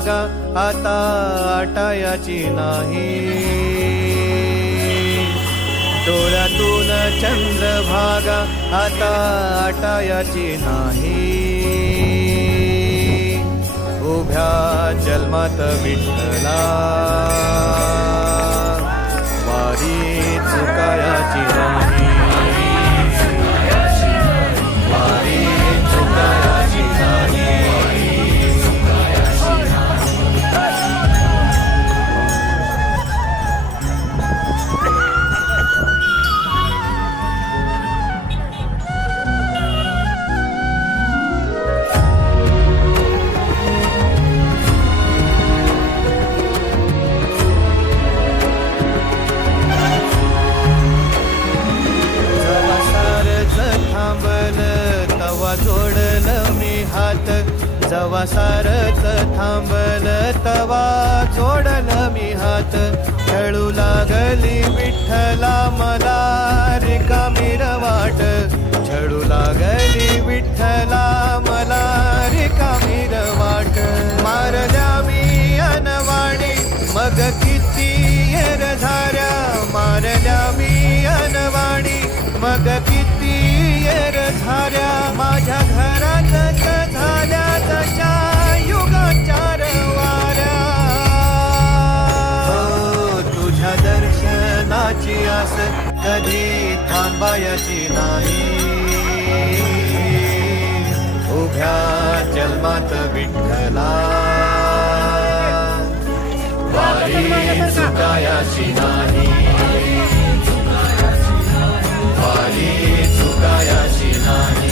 चंद्रभागा आता आटायाची नाही. डोळ्यातून चंद्रभागा आता आटायाची नाही. उभ्या जन्मात विठ्ठला वारी चुकायाची नाही. वारी चुकायाची नाही. जोडलं मी हात जवा सारच थांबल तवा जोडलं मी हात. खेळू लागली विठ्ठला मला रिकामी वाट. छळू लागली विठ्ठला मला रिकामी वाट. मारल्या मी अनवाणी मग किती येर झाऱ्या. मारल्या मी अनवाणी मग किती येर झाऱ्या. माझ्या घरात झाल्या तशा युगाचार वाऱ्या. हो तुझ्या दर्शनाची आस कधी थांबायची नाही. उभ्या जन्मात विठ्ठला वारी चुकायाची नाही. वारी चुकायाची नाही.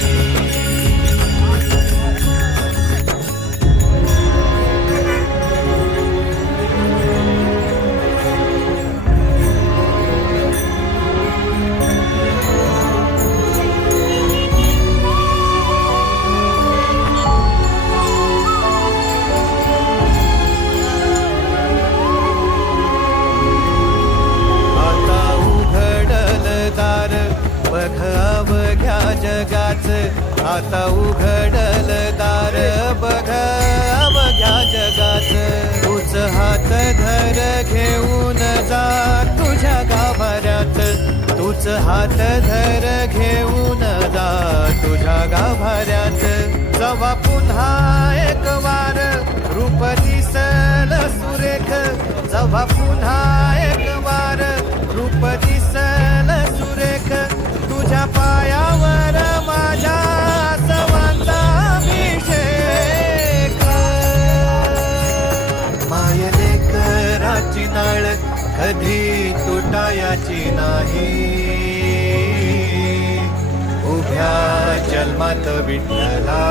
आता उघडल दार बघ अवघ्या जगात. तूच हात धर घेऊन जा तुझ्या गाभाऱ्यात. तूच हात धर घेऊन जा तुझ्या गाभाऱ्यात. जवा पुन्हा एक वार रूप दिसल सुरेख. जवा पुन्हा एक वार रूप दिसल सुरेख. तुझ्या पायावर माझ्या सवांचा अभिषेक. मायले कराची नाळ कधी तुटायाची नाही. उभ्या जन्मात विठ्ठला